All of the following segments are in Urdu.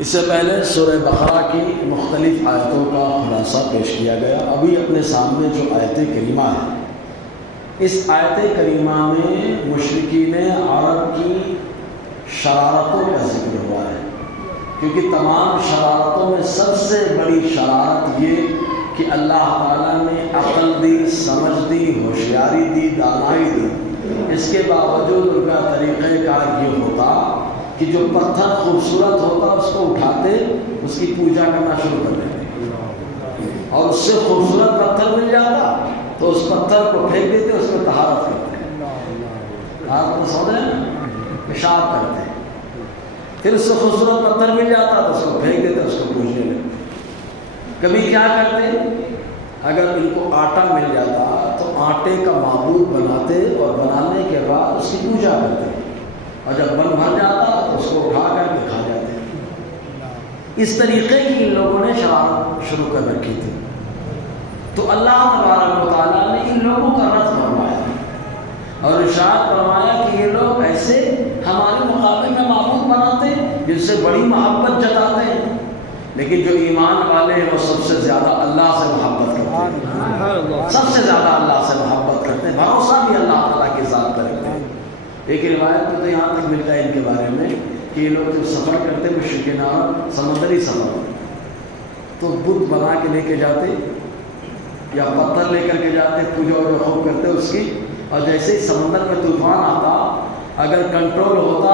اس سے پہلے سورہ بقرہ کی مختلف آیتوں کا خلاصہ پیش کیا گیا۔ ابھی اپنے سامنے جو آیت کریمہ ہے، اس آیت کریمہ میں مشرکین عرب کی شرارتوں کا ذکر ہوا ہے، کیونکہ تمام شرارتوں میں سب سے بڑی شرارت یہ کہ اللہ تعالیٰ نے عقل دی، سمجھ دی، ہوشیاری دی، دانائی دی، اس کے باوجود ان کا طریقہ کار یہ ہوتا کہ جو پتھر خوبصورت ہوتا اس کو اٹھاتے، اس کی پوجا کرنا شروع کر دیتے، اور اس سے خوبصورت پتھر مل جاتا تو اس پتھر کو پھینک دیتے، اس میں طہارت کرتے، آپ کو سمجھ رہے ہیں نا، پیشاب کرتے، پھر اس سے خوبصورت پتھر مل جاتا تو اس کو پھینک دیتے، اس کو پوجنے لگتے۔ کبھی کیا کرتے، اگر ان کو آٹا مل جاتا تو آٹے کا معبود بناتے، اور بنانے کے بعد اس کی پوجا کرتے، اور جب بن بھر جاتا تو اس کو اٹھا کر کے کھا جاتے۔ اس طریقے کی ان لوگوں نے شرارت شروع کر رکھی تھی۔ تو اللہ تبارک و تعالیٰ نے ان لوگوں کا رد فرمایا اور ارشاد فرمایا کہ یہ لوگ ایسے ہمارے مقابلے میں معبود بناتے جن سے بڑی محبت جتاتے ہیں، لیکن جو ایمان والے ہیں وہ سب سے زیادہ اللہ سے محبت کرتے ہیں، سب سے زیادہ اللہ سے محبت کرتے ہیں، بھروسہ بھی اللہ تعالیٰ کی ذات پر رکھتے ہیں۔ ایک روایت میں تو یہاں تک ملتا ہے ان کے بارے میں کہ یہ لوگ جب سفر کرتے مشرکین عرب، سمندری سفر، تو بت بنا کے لے کے جاتے یا پتھر لے کر کے جاتے، پوجا ووجا خوب کرتے اس کی، اور جیسے ہی سمندر میں طوفان آتا اگر کنٹرول ہوتا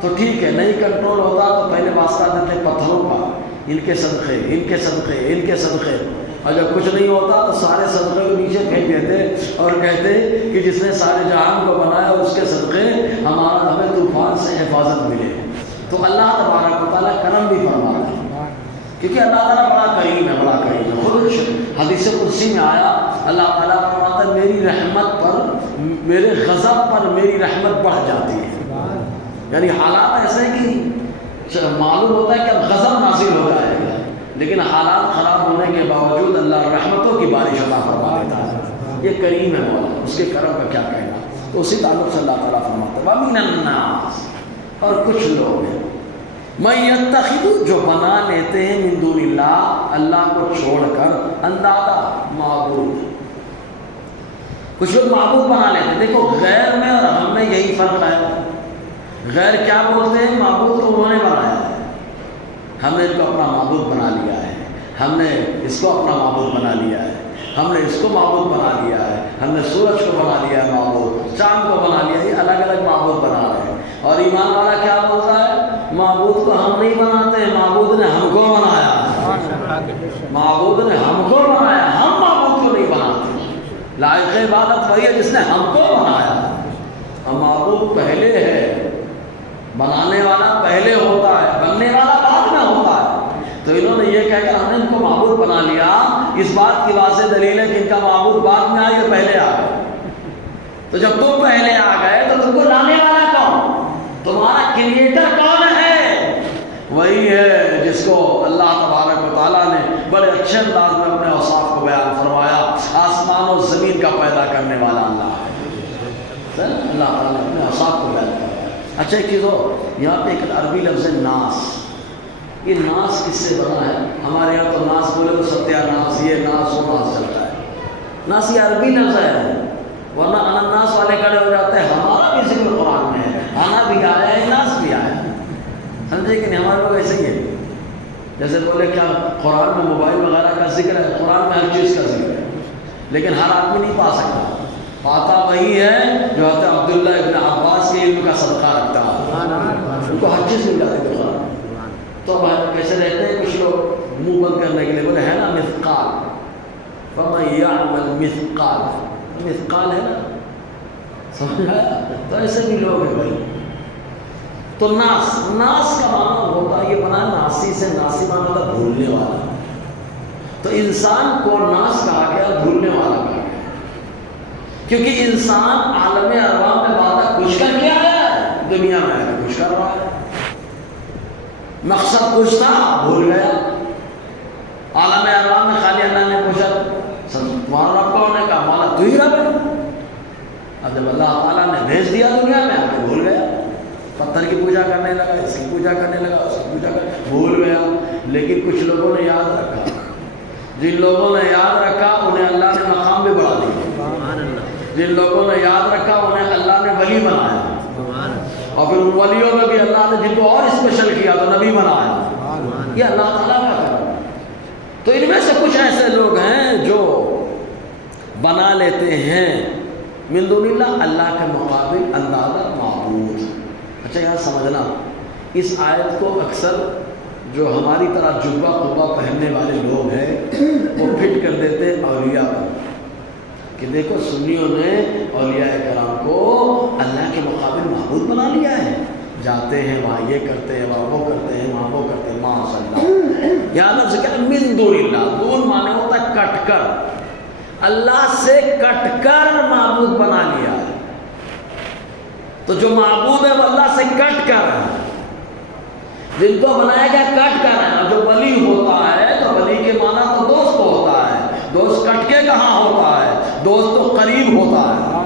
تو ٹھیک ہے، نہیں کنٹرول ہوتا تو پہلے واسطہ دیتے پتھروں کا، ان کے صدقے، ان کے صدقے، ان کے صدقے، اور جب کچھ نہیں ہوتا تو سارے صدقے کو نیچے پھینک دیتے اور کہتے کہ جس نے سارے جہان کو بنایا اس کے صدقے ہمیں طوفان سے حفاظت ملے۔ تو اللہ تبارک و تعالیٰ کرم بھی فرماتا ہے، کیونکہ اللہ تعالیٰ بڑا کریم ہے، بڑا کریم ہے۔ خود حدیث قدسی میں آیا، اللہ تعالیٰ فرماتا ہے میری رحمت پر، میرے غضب پر میری رحمت بڑھ جاتی ہے۔ یعنی حالات ایسے کہ معلوم ہوتا ہے کہ اب غضب نازل ہو جائے گا، لیکن حالات خراب ہونے کے باوجود اللہ رحمتوں کی بارش عطا فرما دیتا ہے۔ یہ کریم ہے مولا، اس کے کرم کا کیا کہنا۔ تو اسی تعلق سے اللہ تعالیٰ فرماتا ہے وَمِنَ النَّاسِ، اور کچھ لوگ ہیں مَن يَتَّخِذُ، جو بنا لیتے ہیں من دون اللہ، اللہ کو چھوڑ کر، اندادا، معبود۔ کچھ لوگ معبود بنا لیتے ہیں۔ دیکھو غیر میں اور ہم میں یہی فرق ہے۔ غیر کیا بولتے ہیں؟ معبود کو انہوں نے بنایا ہے، ہم نے ان کو اپنا معبود بنا لیا ہے، ہم نے اس کو اپنا معبود بنا لیا ہے، ہم نے اس کو معبود بنا لیا ہے، ہم نے سورج کو بنا لیا ہے معبود، چاند کو بنا لیا، یہ الگ الگ معبود بنا رہے ہیں۔ اور ایمان والا کیا بولتا ہے؟ معبود کو ہم نہیں بناتے، معبود نے ہم کو بنایا، معبود نے ہم کو بنایا، ہم معبود کو نہیں بناتے۔ لائق عبادت وہی ہے جس نے ہم کو بنایا، اور معبود پہلے ہے، بنانے والا پہلے ہوتا ہے، بننے والا بعد میں ہوتا ہے۔ تو انہوں نے یہ کہا کہ ہم نے ان کو معبود بنا لیا، اس بات کی واضح دلیل ہے کہ ان کا معبود بعد میں آئے یا پہلے آ گئے۔ تو جب تم پہلے آ گئے تو تم کو لانے والا کون؟ تمہارا کریٹر کون ہے؟ وہی ہے جس کو اللہ تبارک و تعالیٰ نے بڑے اچھے انداز میں اپنے اوصاف کو بیان فرمایا، آسمان و زمین کا پیدا کرنے والا اللہ ہے۔ اللہ تعالیٰ نے اپنے اوصاف کو بیان فرمایا۔ اچھا ایک چیز ہو، یہاں پہ ایک عربی لفظ ہے ناس۔ یہ ناس کس سے بنا ہے؟ ہمارے یہاں تو ناس بولے تو ستیہ ناس، یہ ناس وہ ناس چلتا ہے۔ ناس یہ عربی لفظ ہے، ورنہ انناس والے کھڑے ہو جاتے ہیں، ہمارا بھی ذکر قرآن میں ہے، آنا بھی آیا ہے، ناس بھی آیا ہے، سمجھے کہ نہیں؟ ہمارے لوگ ایسے ہی ہے، جیسے بولے کیا قرآن میں موبائل وغیرہ کا ذکر ہے، قرآن میں ہر چیز کا ذکر ہے، لیکن ہر آدمی نہیں پا سکتا۔ پاتا وہی ہے جو حضرت عبداللہ ابن عباس کے علم کا صدقہ رکھتا ہے، ان کو ہر چیز مل جاتی ہے قرآن۔ تو کیسے رہتے ہیں کچھ لوگ منہ بند کرنے کے لیے بولے ہے نا مثقال، فَمَن يَعْمَلْ مِثْقَالَ، مثقال ہے نا، سمجھ آیا؟ تو ایسے بھی لوگ ہیں بھائی۔ تو ناس، ناس کا معنی ہوتا ہے، یہ بنا ناسی سے، ناسی معنی ہوتا بھولنے والا۔ تو انسان کو ناس کہا گیا، بھولنے والا کہا گیا، کیونکہ انسان عالم ارواح میں وعدہ کچھ کر کے آیا ہے، دنیا میں آیا کچھ کر رہا ہے، مقصد کچھ تھا بھول گیا۔ عالم ارواح میں خالی اللہ نے پوچھا تمہارا رب کون ہے؟ کہا ہمارا تو ہی رب ہے۔ اب جب اللہ تعالیٰ نے بھیج دیا دنیا میں، آ کے بھول گیا، پتھر کی پوجا کرنے لگا، اس کی پوجا کرنے لگا، اس کی پوجا کرنے، بھول لیکن کچھ لوگوں نے یاد رکھا، جن لوگوں نے یاد رکھا انہیں اللہ نے مقام بھی بڑھا دیا، جن لوگوں نے یاد رکھا انہیں اللہ نے ولی بنایا، اور پھر ان ولیوں میں بھی اللہ نے جن کو اور اسپیشل کیا تو نبی بنایا۔ یہ اللہ تعالیٰ کا کرم ہے۔ تو ان میں سے کچھ ایسے لوگ ہیں جو بنا لیتے ہیں من دون اللہ، اللہ کے مقابل اندازہ معبود۔ اچھا یہاں سمجھنا، اس آیت کو اکثر جو ہماری طرح جبہ قبہ پہننے والے لوگ ہیں وہ فٹ کر دیتے اولیاء پر، کہ دیکھو سنیوں نے اولیاء کرام کو اللہ کے مقابل معبود بنا لیا ہے، جاتے ہیں وہاں یہ کرتے ہیں، وہاں وہ کرتے ہیں، وہاں وہ کرتے ہیں، ماشاء اللہ۔ یہاں لفظ کیا ہے؟ من دون اللہ، دون مانے ہوتا ہے کٹ کر، اللہ سے کٹ کر معبود بنا لیا ہے۔ تو جو معبود ہے وہ اللہ سے کٹ کر ہے، جن کو بنایا گیا کٹ کر ہے۔ اور جو ولی ہوتا ہے تو ولی کے معنی تو دوست کو ہوتا ہے، دوست کٹ کے کہاں ہوتا ہے، دوست تو قریب ہوتا ہے،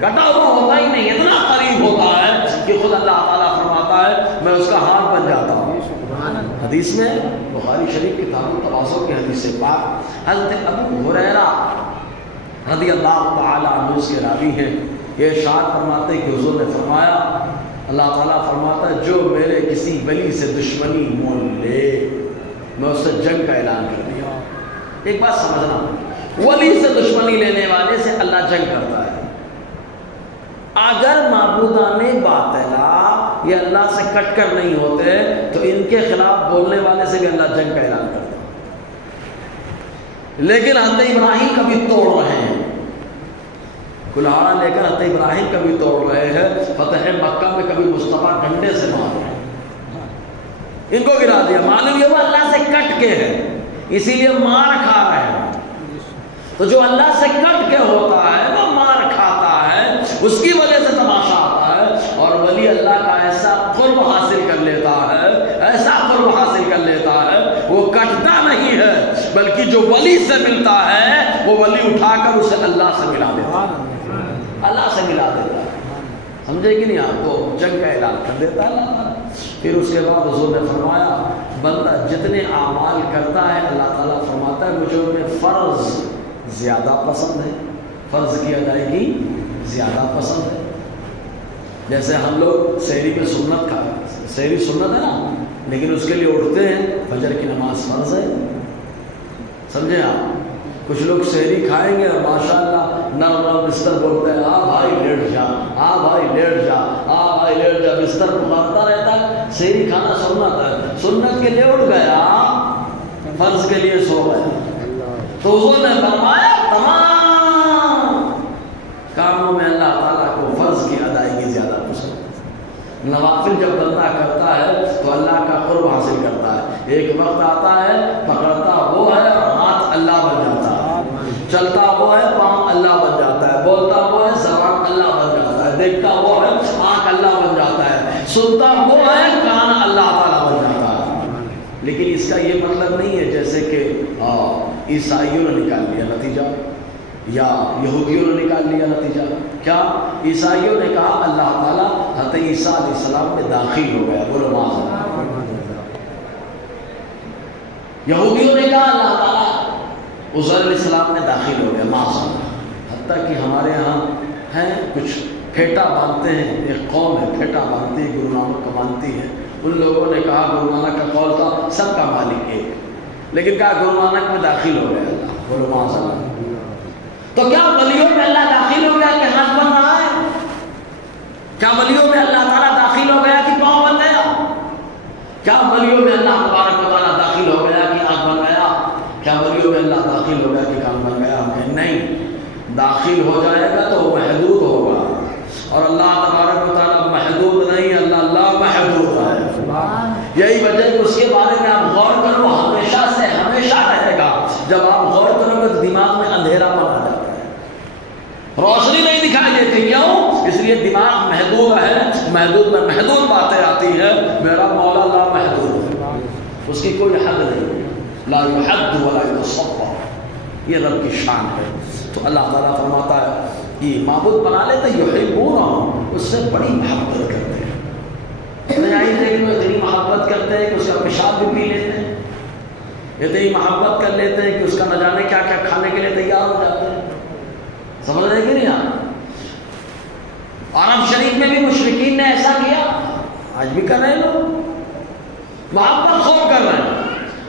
کٹا ہوا ہوتا ہی نہیں، اتنا قریب ہوتا ہے کہ خود اللہ تعالیٰ فرماتا ہے میں اس کا ہاتھ بن جاتا ہوں۔ حدیث میں بخاری شریف کتاب التواضع کی حدیث پاک حضرت ابو ہریرہ رضی اللہ تعالیٰ عنہ سے راوی ہیں، یہ ارشاد فرماتے کہ حضور نے فرمایا، اللہ تعالیٰ فرماتا ہے جو میرے کسی ولی سے دشمنی مول لے میں اس سے جنگ کا اعلان کر دیا۔ ایک بات سمجھنا، ولی سے دشمنی لینے والے سے اللہ جنگ کرتا ہے۔ اگر معبودان باطلہ یہ اللہ سے کٹ کر نہیں ہوتے تو ان کے خلاف بولنے والے سے بھی اللہ جنگ کا اعلان کرتا ہے۔ لیکن حضرت ابراہیم کبھی توڑ رہے ہیں، کلاڑا لے کر حضرت ابراہیم کبھی توڑ رہے ہیں، فتح مکہ میں کبھی مصطفیٰ ڈنڈے سے مار رہے ہیں، ان کو گرا دیا، معلوم یہ وہ اللہ سے کٹ کے ہے، اسی لیے مار کھا رہے ہیں۔ تو جو اللہ سے کٹ کے ہوتا ہے وہ مار کھاتا ہے، اس کی وجہ سے تماشا آتا ہے، اور ولی اللہ کا ایسا قرب حاصل کر لیتا ہے، ایسا قرب حاصل کر لیتا ہے، وہ کٹتا نہیں ہے بلکہ جو ولی سے ملتا ہے وہ ولی اٹھا کر اسے اللہ سے ملا دیتا ہے، اللہ سے ملا دیتا ہے۔ سمجھے کہ نہیں؟ آپ کو جنگ کا اعلان کر دیتا ہے اللہ۔ پھر اس کے بعد حضور نے فرمایا بندہ جتنے اعمال کرتا ہے اللہ تعالیٰ فرماتا ہے مجھے ان میں فرض زیادہ پسند ہے، فرض کی ادائیگی زیادہ پسند ہے۔ جیسے ہم لوگ سحری میں سنت کھا، سحری سنت ہے نا، لیکن اس کے لیے اٹھتے ہیں، فجر کی نماز فرض ہے، سمجھے آپ؟ کچھ لوگ سحری کھائیں گے اور ماشاءاللہ نرم نرم بستر بولتے ہیں، آ بھائی لیٹ جا، آ بھائی لیٹ جا، آ بھائی لیٹ جا، بستر پکارتا رہتا ہے۔ سحری کھانا سنت ہے، سنت کے لیے اٹھ گیا، فرض کے لیے سو گیا۔ تو حضور نے فرمایا تمام کاموں میں اللہ تعالیٰ کو فرض کی ادائیگی زیادہ پسند ہے۔ نوافل جب بندہ کرتا ہے تو اللہ کا قرب حاصل کرتا ہے۔ ایک وقت آتا ہے پکڑتا وہ ہے اور ہاتھ اللہ بن جاتا ہے، چلتا وہ ہے پاؤں اللہ بن جاتا ہے، بولتا وہ ہے زبان اللہ بن جاتا ہے، دیکھتا وہ ہے آنکھ اللہ بن جاتا ہے، سنتا وہ ہے کان اللہ تعالیٰ بن جاتا ہے۔ لیکن اس کا یہ مطلب نہیں ہے جیسے کہ عیسائیوں نے نکال لیا نتیجہ یا یہودیوں نے نکال لیا نتیجہ۔ کیا؟ عیسائیوں نے کہا اللہ تعالیٰ حضرت عیسیٰ علیہ السلام میں داخل ہو گیا، بولو معاذ اللہ۔ یہودیوں نے کہا اللہ تعالیٰ عزیر علیہ السلام میں داخل ہو گیا، معاذ اللہ۔ حتیٰ کہ ہمارے یہاں ہیں کچھ پھیٹا باندھتے ہیں، ایک قوم ہے پھیٹا باندھتی ہے، گرو نانک کو مانتی ہے۔ ان لوگوں نے کہا گرو نانک کا قول تھا سب کا مالک ایک، لیکن کہا گرو نانک میں داخل ہو گیا اللہ، بولو معاذ اللہ۔ تو کیا ولیوں میں اللہ داخل ہو گیا کہ ہاتھ بن رہا ہے؟ کیا ولیوں میں اللہ تعالیٰ داخل ہو گیا کہ پاؤں بن گیا؟ کیا ولیوں میں اللہ تبارک و تعالیٰ داخل ہو گیا کہ آنکھ بن گیا؟ کیا ولیوں میں اللہ داخل ہو گیا کہ کان بن گیا؟ نہیں، داخل ہو جائے گا تو وہ محدود ہوگا، اور اللہ تبارک و تعالیٰ محدود نہیں، اللہ محدود ہے۔ یہی وجہ کہ اس کے بارے میں آپ غور کرو، ہمیشہ سے ہمیشہ رہے گا۔ جب آپ غور کرو گے تو دماغ میں اندھیرا پن آ جاتا ہے، روشنی نہیں دکھائی دیتی۔ کیوں؟ اس لیے دماغ محدود ہے، محدود میں محدود باتیں آتی ہے۔ میرا مولا لا محدود ہے، اس کی کوئی حد نہیں، لا یحد ولا یتصور، یہ رب کی شان ہے۔ تو اللہ تعالیٰ فرماتا ہے کہ معبود بنا لیتے یحبونہ، اس سے بڑی محبت کرتے ہیں۔ نہیں آئی لیکن وہ اتنی محبت کرتے ہیں کہ اس کا پیشاب بھی پی لیتے ہیں، اتنی محبت کر لیتے ہیں کہ اس کا نہ جانے کیا کیا کھانے کے لیے تیار ہو جاتے ہیں. سمجھ رہے کہ نہیں آپ؟ عرب شریف میں بھی مشرکین نے ایسا کیا، آج بھی کر رہے ہیں لوگ. محبت خوب کر رہے ہیں،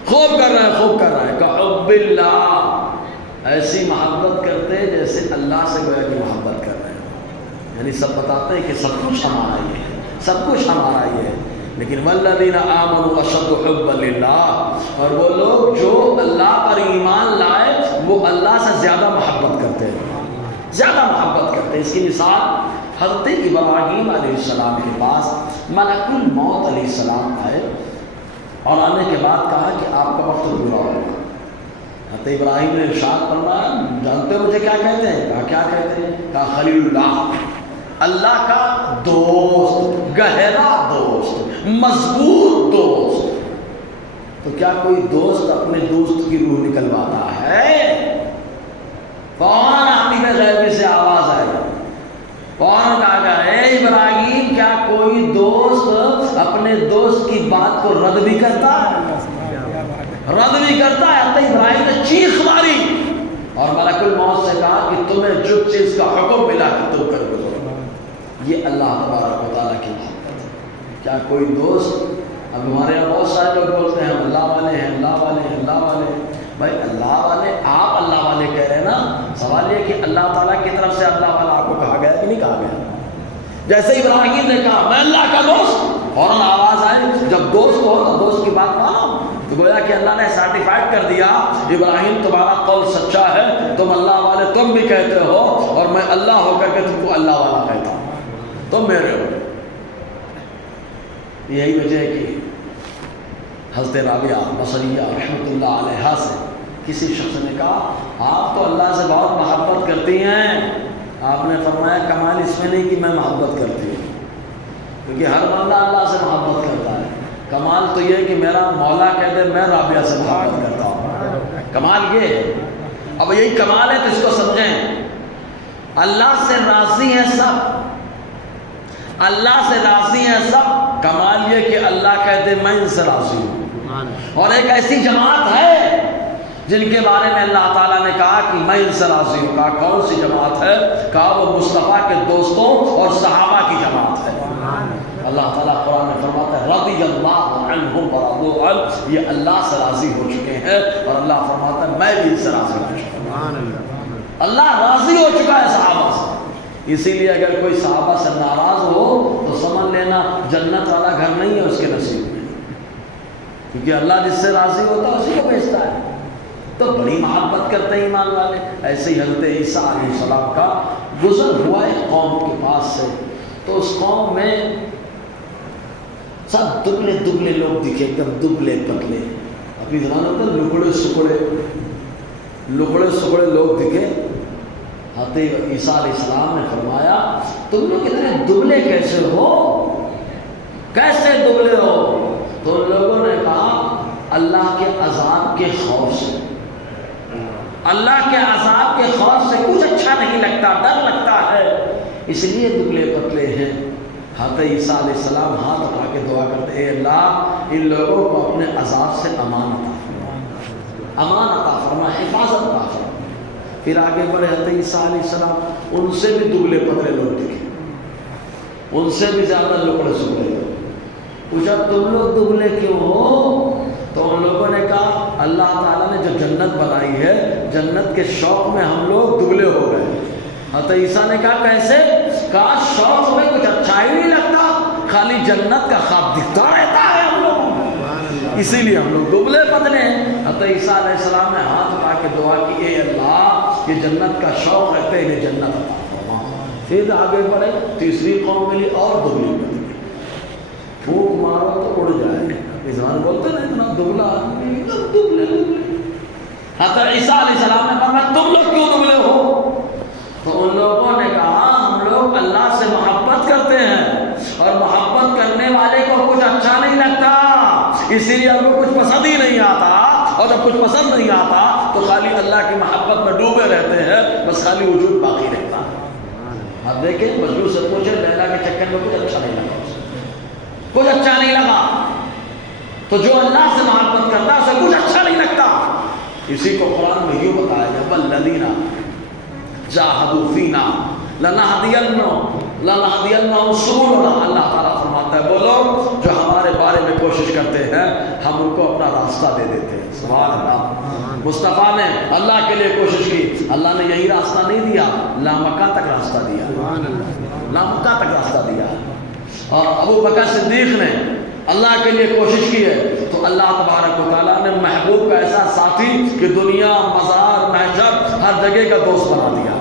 خوب کر رہے ہیں، خوب کر رہے ہیں. کحب اللہ، ایسی محبت کرتے ہیں جیسے اللہ سے گویا کہ محبت کر رہے ہیں. یعنی سب بتاتے ہیں کہ سب کچھ ہمارا یہ ہے، سب کچھ ہمارا یہ ہے. لیکن والذین آمنوا اشد حبا للہ، اور وہ لوگ جو اللہ پر ایمان لائے وہ اللہ سے زیادہ محبت کرتے ہیں، زیادہ محبت کرتے ہیں. اس کی مثال حضرت ابراہیم علیہ السلام کے پاس ملک الموت علیہ السلام آئے اور آنے کے بعد کہا کہ آپ کا وقت پورا ہوگا. حضرت ابراہیم نے ارشاد فرمایا جانتے ہو مجھے کیا کہتے ہیں؟ کہا کیا کہتے ہیں؟ کہا خلیل اللہ، اللہ کا دوست، گہرا دوست، مضبوط دوست. تو کیا کوئی دوست اپنے دوست کی روح نکلواتا ہے؟ فوراً عالم غیبی سے آواز آئی، فوراً کہا گیا اے ابراہیم کیا کوئی دوست اپنے دوست کی بات کو رد بھی کرتا ہے؟ رد بھی کرتا ہے. حضرت ابراہیم نے چیخ ماری اور ملک الموت سے کہا کہ تمہیں جو چیز کا حکم ملا کہ تم کرو. یہ اللہ تبارک و تعالیٰ کی محبت ہے. کیا کوئی دوست، اب ہمارے یہاں بہت سارے لوگ بولتے ہیں ہم اللہ والے ہیں، اللہ والے ہیں، اللہ والے ہیں. بھائی اللہ والے آپ اللہ والے کہہ رہے ہیں نا، سوال یہ کہ اللہ تعالیٰ کی طرف سے اللہ والا آپ کو کہا گیا کہ نہیں کہا گیا؟ جیسے ابراہیم نے کہا میں اللہ کا دوست، فوراً آواز آئی جب دوست ہو تو دوست کی بات مانو. تو گویا کہ اللہ نے سرٹیفائڈ کر دیا ابراہیم تمہارا قول سچا ہے، تم اللہ والے تم بھی کہتے ہو اور میں اللہ ہو کر کے تم کو اللہ والا کہتا ہوں، تم میرے ہو. یہی وجہ ہے کہ حضرت رابعہ بصریہ رحمۃ اللہ علیہا سے کسی شخص نے کہا آپ تو اللہ سے بہت محبت کرتی ہیں. آپ نے فرمایا کمال اس میں نہیں کہ میں محبت کرتی ہوں، کیونکہ ہر بندہ اللہ سے محبت کرتا ہے. کمال تو یہ کہ میرا مولا کہہ دے میں رابعہ سے محبت کرتا ہوں، کمال یہ ہے. اب یہی کمال ہے تو اس کو سمجھیں. اللہ سے راضی ہیں سب، اللہ سے راضی ہیں سب. کمال یہ کہ اللہ کہتے میں ان سے راضی ہوں. اور ایک ایسی جماعت ہے جن کے بارے میں اللہ تعالیٰ نے کہا کہ میں ان سے راضی ہوں. کہا کون سی جماعت ہے؟ کہا وہ مصطفیٰ کے دوستوں اور صحابہ کی جماعت ہے. اللہ تعالیٰ قرآن میں فرماتا ہے رضی اللہ عنہم ورضوا عنہ، یہ اللہ سے راضی ہو چکے ہیں. اور اللہ فرماتا ہے میں بھی ان سے راضی ہو چکا ہوں. اللہ راضی ہو چکا ہے صحابہ سے. اسی لیے اگر کوئی صحابہ سے ناراض ہو تو سمجھ لینا جنت والا گھر نہیں ہے اس کے نصیب میں، کیونکہ اللہ جس سے راضی ہوتا ہے اسی کو بھیجتا ہے. تو بڑی محبت کرتے ہیں ایمان والے. ایسے ہی حضرت عیسیٰ علیہ السلام کا گزر ہوا ایک قوم کے پاس سے، تو اس قوم میں سب دبلے دبلے لوگ دکھے، ایک دم دبلے پتلے، اپنی زبان ہوتا ہے لکڑے سکڑے لوگ دکھے. حضرت عیسیٰ علیہ السلام نے فرمایا تم لوگ اتنے دبلے کیسے ہو، کیسے دبلے ہو؟ تو ان لوگوں نے کہا اللہ کے عذاب کے خوف سے، اللہ کے عذاب کے خوف سے کچھ اچھا نہیں لگتا، ڈر لگتا ہے، اس لیے دبلے پتلے ہیں. حضرت عیسیٰ علیہ السلام ہاتھ اٹھا کے دعا کرتے اے اللہ ان لوگوں کو اپنے عذاب سے امان عطا فرما، امان عطا فرما، حفاظت عطا فرما. پھر آگے بڑھے حضرت عیسیٰ علیہ السلام ان سے بھی دبلے پتلے لوگ دکھے، ان سے بھی زیادہ لکڑے سکڑے لوگ. پوچھا تم لوگ دبلے کیوں ہو؟ تو ان لوگوں نے کہا اللہ تعالیٰ نے جو جنت بنائی ہے جنت کے شوق میں ہم لوگ دبلے ہو گئے. حضرت عیسیٰ نے کہا کیسے؟ کہا شوق میں کچھ اچھا ہی نہیں لگتا، خالی جنت کا خواب دکھتا رہتا ہے ہم لوگ، اسی لیے ہم لوگ دبلے پتلے ہیں. حضرت عیسیٰ علیہ السلام نے ہاتھ اٹھا کے دعا کی اے اللہ یہ جنت کا شوق رہتے انہیں جنت عطا فرما. پھر آگے بڑھے تیسری قوم کے لیے اور دبلے پتلے، پھونک مارو تو اڑ جائے. انسان بولتے نا اتنا دبلا آدمی دبلے. حضرت عیسیٰ علیہ السلام نے فرمایا تم لوگ کیوں دبلے ہو؟ تو ان لوگوں نے کہا ہم لوگ اللہ سے محبت کرتے ہیں اور محبت کرنے والے کو کچھ اچھا نہیں لگتا، اسی لیے ہم کو کچھ پسند ہی نہیں آتا، اور جب کچھ پسند نہیں آتا تو خالی اللہ کی محبت میں ڈوبے رہتے ہیں، بس خالی وجود باقی رہتا ہے. آپ دیکھیں مجنون سے پوچھے لیلا کے چکر میں کچھ اچھا نہیں لگا، کچھ اچھا نہیں لگا. تو جو اللہ سے محبت کرتا ہے اسے کچھ اچھا نہیں لگتا. اسی کو قرآن میں یوں بتایا گیا والذین جاہدوا فینا لنہدینہم سبلنا. اللہ تعالیٰ فرماتا ہے وہ لوگ جو ہمارے بارے میں کوشش کرتے ہیں ہم ان کو اپنا راستہ دے دیتے ہیں. سبحان اللہ. مصطفیٰ نے اللہ کے لیے کوشش کی, اللہ نے یہی راستہ نہیں دیا, لامکہ تک راستہ دیا, لامکہ تک راستہ دیا. اور ابو بکر صدیق نے اللہ کے لیے کوشش کی ہے تو اللہ تبارک و تعالیٰ نے محبوب کا ایسا ساتھی کہ دنیا, مزار, محشر ہر جگہ کا دوست بنا دیا.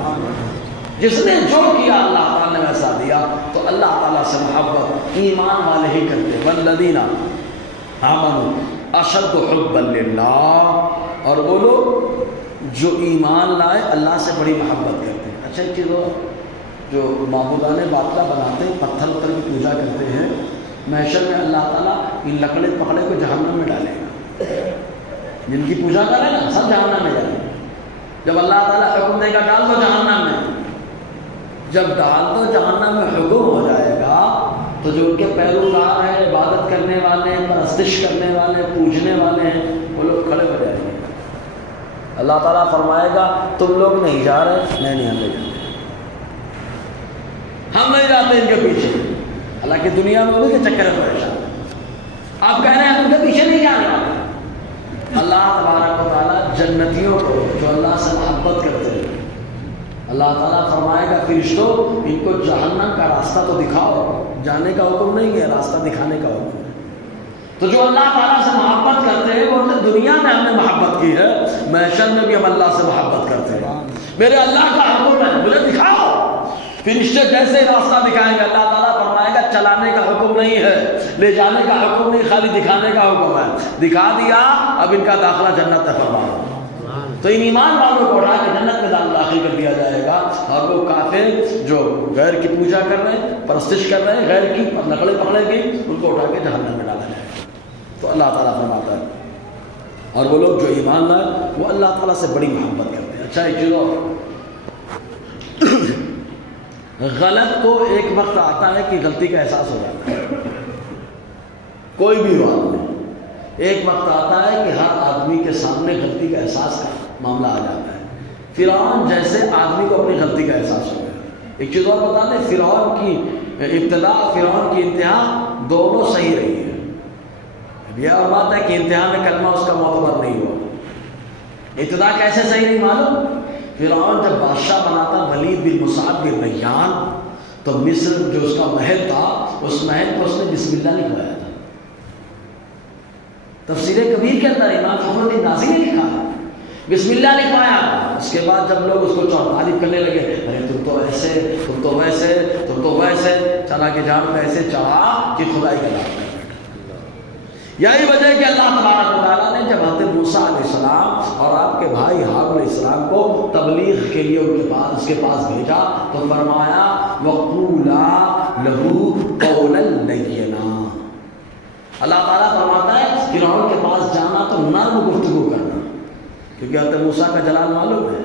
جس نے جو کیا اللہ تعالیٰ نے ویسا دیا. تو اللہ تعالیٰ سے محبت ایمان والے ہی کرتے. والذین آمنوا اشد حبا للہ. اور وہ لوگ جو ایمان لائے اللہ سے بڑی محبت کرتے ہیں. اچھا ایک چیز ہو, جو معبودان باطلہ بناتے ہیں, پتھر اتر کی پوجا کرتے ہیں, محشر میں اللہ تعالیٰ ان لکڑے پکڑے کو جہنم میں ڈالے گا. جن کی پوجا کرے نا سب جہنم میں جائیں گے. جب اللہ تعالیٰ حکم دے گا ڈال دو جہنم میں, جب ڈال دو جہنم میں حکم ہو جائے گا تو جو ان کے پیروکار ہیں, عبادت کرنے والے, پرستش کرنے والے, پوجنے والے ہیں, وہ لوگ کھڑے ہو جائیں گے. اللہ تعالیٰ فرمائے گا تم لوگ نہیں جا رہے, نہیں ہم نہیں جاتے, ہم نہیں جاتے ان کے پیچھے. حالانکہ دنیا میں انہیں کے چکر میں پریشان. آپ کہہ رہے ہیں ان کے پیچھے نہیں جانے والے. اللہ تبارک و تعالیٰ جنتیوں کو جو اللہ سے محبت کرتے ہیں, اللہ تعالیٰ فرمائے گا فرشتوں ان کو جہنم کا راستہ تو دکھاؤ. جانے کا حکم نہیں ہے, راستہ دکھانے کا حکم ہے. تو جو اللہ تعالیٰ سے محبت کرتے ہیں وہ دنیا میں ہم نے محبت کی ہے, محشر میں بھی ہم اللہ سے محبت کرتے ہیں. میرے اللہ کا حکم ہے مجھے دکھاؤ. فرشتے جیسے راستہ دکھائیں گے اللہ تعالیٰ فرمائے گا چلانے کا حکم نہیں ہے, لے جانے کا حکم نہیں, خالی دکھانے کا حکم ہے. دکھا دیا, اب ان کا داخلہ جنت ہے فرمایا. تو ان ایمان والوں کو اٹھا کے جنت میں داخل کر دیا جائے گا. اور وہ کافر جو غیر کی پوجا کر رہے ہیں, پرستش کر رہے ہیں غیر کی, نقلے پکڑے کی, ان کو اٹھا کے جہنم میں ڈالا جائے گا. تو اللہ تعالیٰ فرماتا ہے اور وہ لوگ جو ایمان لائے وہ اللہ تعالیٰ سے بڑی محبت کرتے ہیں. اچھا ایک چیز اور, غلط کو ایک وقت آتا ہے کہ غلطی کا احساس ہو جاتا ہے. کوئی بھی بات نہیں, ایک وقت آتا ہے کہ ہر آدمی کے سامنے غلطی کا احساس کا معاملہ آ جاتا ہے. فرعون جیسے آدمی کو اپنی غلطی کا احساس ہو گیا. ایک چیز اور بتا دیں, فرعون کی ابتدا, فرعون کی انتہا دونوں صحیح رہی ہے. یہ اور بات ہے کہ انتہا میں کلمہ اس کا معتبر نہیں ہوا. ابتدا کیسے صحیح نہیں معلوم. فرعون جب بادشاہ بنا تھا ولید بن مصعب بن ریان, تو مصر جو اس کا محل تھا, اس محل کو اس نے بسم اللہ لکھوایا تھا. تفسیر کبیر کے اندر امام فخر الدین رازی نے لکھا بسم اللہ لکھوایا. اس کے بعد جب لوگ اس کو تعریف کرنے لگے, ارے تم تو ایسے, تم تو ویسے, تم تو ویسے, چلا کے جان ایسے چڑھا کہ خدائی کا نام. یہی وجہ ہے کہ اللہ تبارک و تعالیٰ نے جب حضرت موسیٰ علیہ السلام اور آپ کے بھائی ہارون علیہ السلام کو تبلیغ کے لیے اس کے پاس بھیجا تو فرمایا وَقُولَا لَهُ قَوْلًا لَيِّنًا. اللہ تعالیٰ فرماتا ہے فرعون کے پاس جانا تو نرم گفتگو کرنا, کیونکہ حضرت موسیٰ کا جلال معلوم ہے.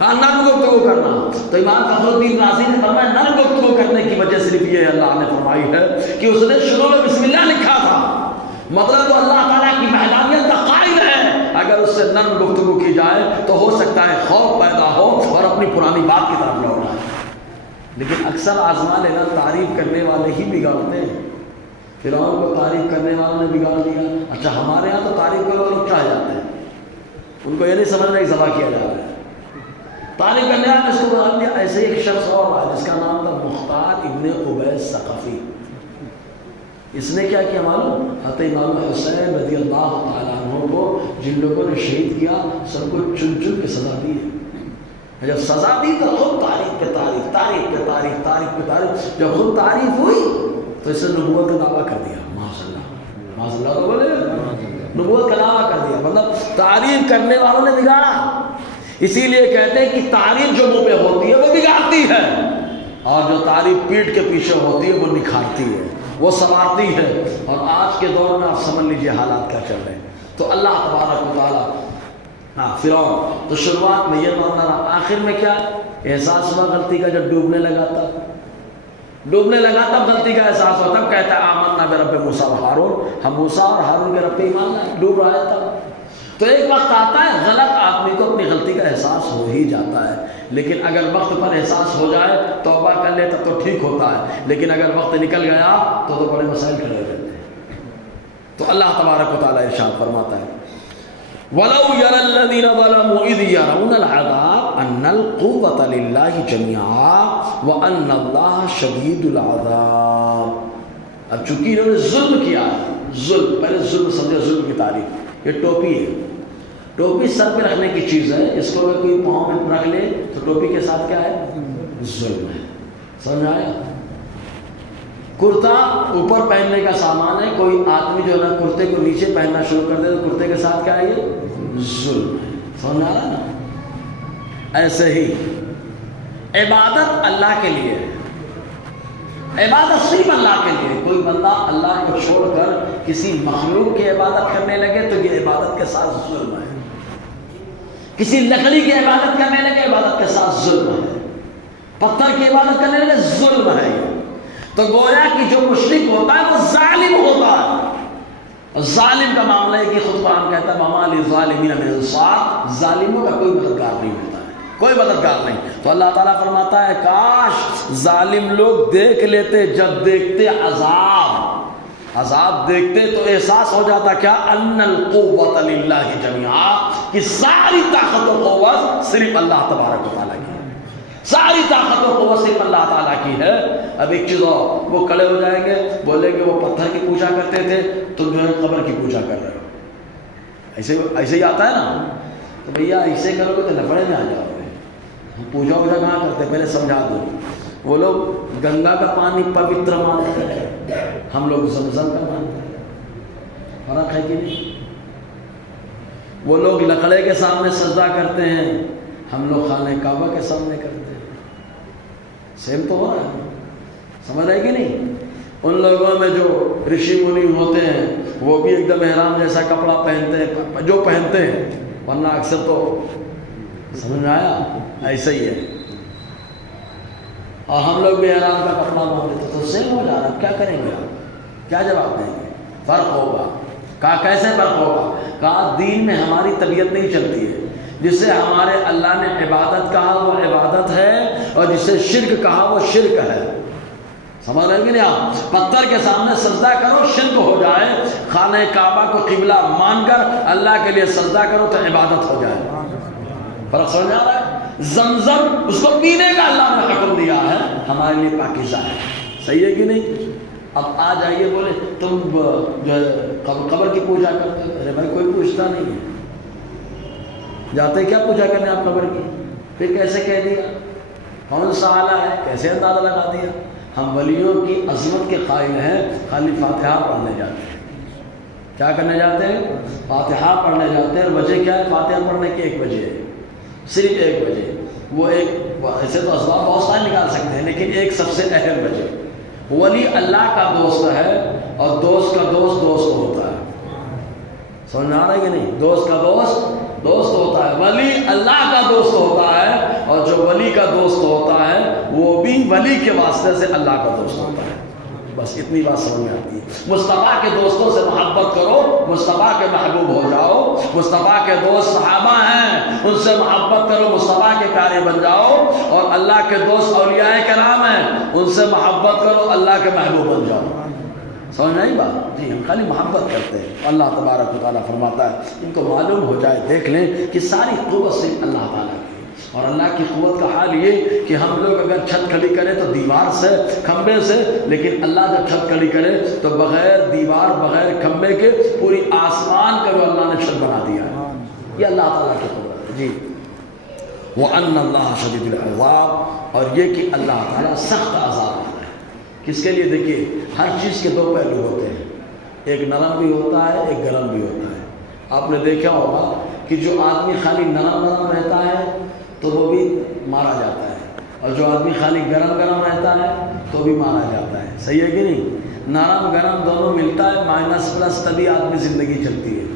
ہاں نرم گفتگو کرنا. تو امام فخر الدین رازی نے فرمایا نرم گفتگو کرنے کی وجہ صرف یہ اللہ نے فرمائی ہے کہ اس نے شروع میں بسم اللہ لکھا تھا. مطلب تو اللہ تعالیٰ کی وحدانیت کا قائل ہے. اگر اس سے نرم گفتگو کی جائے تو ہو سکتا ہے خوف پیدا ہو اور اپنی پرانی بات کی طرف لوٹ آئے. لیکن اکثر آزما لینا تعریف کرنے والے ہی بگاڑتے ہیں. فرعون کو تعریف کرنے والوں نے بگاڑ دیا. اچھا ہمارے یہاں تو تعریف کرنے والے کیا جاتے ہیں, ان کو یہ نہیں سمجھ رہا کہ ذبح کیا جا رہا ہے. تعریف کرنے والے اس کو بنا دیا. ایسے ایک شخص اور جس کا نام تھا مختار ابن اویس ثقفی. اس نے کیا کیا معلوم, حضرت امام حسین رضی اللہ تعالیٰ عنہ کو جن لوگوں نے شہید کیا سب کو چن چن کے سزا دی ہے. جب سزا دی تو خود تعریف پہ تعریف, تعریف پہ تعریف, تعریف پہ تعریف. جب خود تعریف ہوئی تو اس نے نبوت کا دعویٰ کر دیا. ماشاء اللہ, ماشاء اللہ تو بولے نبوت کا دعویٰ کر دیا. مطلب تعریف کرنے والوں نے بگاڑا. اسی لیے کہتے ہیں کہ تعریف جو منہ پہ ہوتی ہے وہ بگاڑتی ہے, اور جو تعریف پیٹھ کے پیچھے ہوتی ہے وہ نکھارتی ہے, وہ سنوارتی ہے. اور آج کے دور میں آپ سمجھ لیجئے حالات کیا چل رہے ہیں. تو اللہ تبارک و تعالیٰ, ہاں فرعون تو شروعات میں یہ معاملہ رہا. آخر میں کیا احساس ہوا غلطی کا, جب ڈوبنے لگا تب غلطی کا احساس ہوا. تب کہتا ہے آمنا برب موسیٰ و ہارون, ہم موسیٰ اور ہارون کے رب پہ ایمان لائے. ڈوب رہا ہے تب. تو ایک وقت آتا ہے غلط آدمی کو اپنی غلطی کا احساس ہو ہی جاتا ہے، لیکن اگر وقت پر احساس ہو جائے توبہ کر لے تب تو ٹھیک ہوتا ہے، لیکن اگر وقت نکل گیا تو بڑے مسائل کھڑے ہو جاتے ہیں۔ تو اللہ تبارک و تعالیٰ ارشاد فرماتا ہے وَلَوْ يَرَى الَّذِينَ ظَلَمُوا إِذْ يَرَوْنَ الْعَذَابَ أَنَّ الْقُوَّةَ لِلَّهِ جَمِيعًا وَأَنَّ اللَّهَ شَدِيدُ الْعَذَابِ۔ اب چونکہ انہوں نے ظلم کیا ہے، ظلم، پہلے ظلم سمجھے، ظلم کی تعریف، یہ ٹوپی ہے، ٹوپی سر پہ رکھنے کی چیز ہے، اس کو اگر کوئی پاؤں میں رکھ لے تو ٹوپی کے ساتھ کیا ہے؟ ظلم ہے، سمجھ آیا؟ کرتا اوپر پہننے کا سامان ہے، کوئی آدمی جو ہے نا کرتے کو نیچے پہننا شروع کر دے تو کرتے کے ساتھ کیا ہے؟ یہ ظلم ہے، سمجھ آ رہا ہے نا؟ ایسے ہی عبادت اللہ کے لیے ہے، عبادت صرف اللہ کے لیے۔ کوئی بندہ اللہ کو چھوڑ کر کسی مخلوق کی عبادت کرنے لگے تو یہ عبادت کے ساتھ ظلم ہے، کسی لکڑی کی عبادت کرنے لگے عبادت کے ساتھ ظلم ہے، پتھر کی عبادت کرنے لگے ظلم ہے۔ تو گویا کہ جو مشرک ہوتا ہے وہ ظالم ہوتا ہے، اور ظالم کا معاملہ ہے کہ خود قرآن کہتا ہے وَمَا لِلظَّالِمِينَ مِنْ أَنصَارٍ، ظالموں کا کوئی مددگار نہیں ہوتا ہے، کوئی مددگار نہیں۔ تو اللہ تعالیٰ فرماتا ہے کاش ظالم لوگ دیکھ لیتے، جب دیکھتے عذاب دیکھتے تو احساس ہو جاتا کیا؟ ان القوت للہ جميعا، کہ ساری طاقت و قوت صرف اللہ تبارک و تعالیٰ کی ہے، ساری طاقت و قوت صرف اللہ تعالیٰ کی ہے۔ اب ایک چیز اور، وہ کھڑے ہو جائیں گے بولیں گے وہ پتھر کی پوجا کرتے تھے تم جو ہے قبر کی پوجا کر رہے ہو، ایسے ہی آتا ہے نا؟ تو بھیا ایسے کرو گے تو لفڑے میں آ جاؤ گے، ہم پوجا ووجا کہاں کرتے؟ پہلے سمجھا دو۔ وہ لوگ گنگا کا پانی پوتر مانتے ہیں، ہم لوگ زمزم کا مانتے ہیں، فرق ہے کہ نہیں؟ وہ لوگ لکڑے کے سامنے سجدہ کرتے ہیں، ہم لوگ خانہ کعبہ کے سامنے کرتے ہیں، سیم تو ہو رہا ہے، سمجھ رہے کہ نہیں؟ ان لوگوں میں جو رشی منی ہوتے ہیں وہ بھی ایک دم احرام جیسا کپڑا پہنتے ہیں جو پہنتے ہیں، ورنہ اکثر تو سمجھ میں آیا ایسا ہی ہے، اور ہم لوگ بھی احرام کا کپڑا باندھتے تو سیم ہو جا رہا۔ کیا کریں گے آپ؟ کیا جواب دیں گے؟ فرق ہوگا۔ کہا کیسے فرق ہوگا؟ کہا دین میں ہماری طبیعت نہیں چلتی ہے، جسے ہمارے اللہ نے عبادت کہا وہ عبادت ہے، اور جسے شرک کہا وہ شرک ہے۔ سمجھ رہے کہ نہیں آپ؟ پتھر کے سامنے سجدہ کرو شرک ہو جائے، خانہ کعبہ کو قبلہ مان کر اللہ کے لیے سجدہ کرو تو عبادت ہو جائے۔ فرق سمجھ آ رہا ہے؟ زمزم اس کو پینے کا اللہ نے حکم دیا ہے، ہمارے لیے پاکیزہ ہے، صحیح ہے کہ نہیں؟ اب آ جائیے بولے تم جو ہے قبر کی پوجا کرتے ہو، ارے بھائی کوئی پوچھتا نہیں ہے، جاتے کیا پوجا کرنے آپ قبر کی؟ پھر کیسے کہہ دیا؟ کون سا آلہ ہے؟ کیسے اندازہ لگا دیا؟ ہم ولیوں کی عظمت کے قائل ہیں، خالی فاتحہ پڑھنے جاتے ہیں۔ کیا کرنے جاتے ہیں؟ فاتحہ پڑھنے جاتے ہیں۔ وجہ کیا ہے فاتحہ پڑھنے کی؟ ایک وجہ ہے، صرف ایک وجہ، وہ ایک، ایسے تو اسباب بہت سارے نکال سکتے ہیں لیکن ایک سب سے اہم وجہ، ولی اللہ کا دوست ہے، اور دوست کا دوست دوست ہوتا ہے۔ سمجھ میں آ رہا ہے کہ نہیں؟ دوست کا دوست دوست ہوتا ہے، ولی اللہ کا دوست ہوتا ہے، اور جو ولی کا دوست ہوتا ہے وہ بھی ولی کے واسطے سے اللہ کا دوست ہوتا ہے۔ بس اتنی بات سمجھ میں آتی ہے۔ مصطفیٰ کے دوستوں سے محبت کرو، مصطفیٰ کے محبوب ہو جاؤ۔ مصطفیٰ کے دوست صحابہ ہیں، ان سے محبت کرو، مصطفیٰ کے پیارے بن جاؤ۔ اور اللہ کے دوست اولیاء کرام ہیں، ان سے محبت کرو، اللہ کے محبوب بن جاؤ۔ سمجھ نہیں بات؟ جی ہم خالی محبت کرتے ہیں۔ اللہ تبارک و تعالیٰ فرماتا ہے ان کو معلوم ہو جائے، دیکھ لیں کہ ساری قوت صرف اللہ تعالیٰ کی، اور اللہ کی قوت کا حال یہ کہ ہم لوگ اگر چھت کھڑی کریں تو دیوار سے، کھمبے سے، لیکن اللہ جب چھت کھڑی کرے تو بغیر دیوار بغیر کھمبے کے پوری آسمان کا جو اللہ نے چھت بنا دیا ہے، یہ اللہ تعالیٰ کی قوت ہے۔ جی وَأَنَّ اللَّهَ شَدِيدُ الْعِقَابِ، اور یہ کہ اللہ تعالیٰ سخت عذاب والا ہے۔ کس کے لیے؟ دیکھیے ہر چیز کے دو پہلو ہوتے ہیں، ایک نرم بھی ہوتا ہے، ایک گرم بھی ہوتا ہے۔ آپ نے دیکھا ہوگا کہ جو آدمی خالی نرم رہتا ہے تو وہ بھی مارا جاتا ہے، اور جو آدمی خالی گرم رہتا ہے تو بھی مارا جاتا ہے، صحیح ہے کہ نہیں؟ نرم گرم دونوں ملتا ہے، مائنس پلس، تبھی آدمی زندگی چلتی ہے۔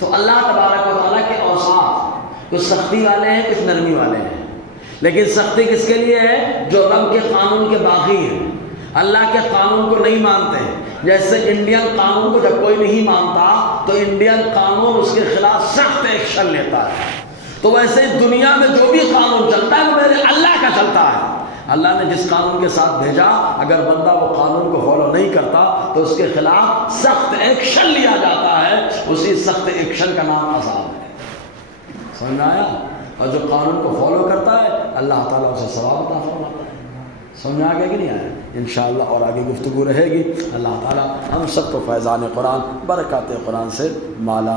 تو اللہ تبارک و تعالیٰ کے اوصاف کچھ سختی والے ہیں، کچھ نرمی والے ہیں، لیکن سختی کس کے لیے ہے؟ جو رب کے قانون کے باغی ہیں، اللہ کے قانون کو نہیں مانتے۔ جیسے انڈین قانون کو جب کوئی نہیں مانتا تو انڈین قانون اس کے خلاف سخت ایکشن لیتا ہے۔ تو ویسے ہی دنیا میں جو بھی قانون چلتا ہے وہ میرے اللہ کا چلتا ہے۔ اللہ نے جس قانون کے ساتھ بھیجا، اگر بندہ وہ قانون کو فالو نہیں کرتا تو اس کے خلاف سخت ایکشن لیا جاتا ہے۔ اسی سخت ایکشن کا نام عذاب ہے۔ سمجھ میں آیا؟ اور جو قانون کو فالو کرتا ہے اللہ تعالیٰ اسے ثواب عطا فرماتا ہے۔ سمجھ میں آ گیا کہ نہیں آیا؟ انشاءاللہ اور آگے گفتگو رہے گی۔ اللہ تعالیٰ ہم سب کو فیضان قرآن، برکات قرآن سے مالا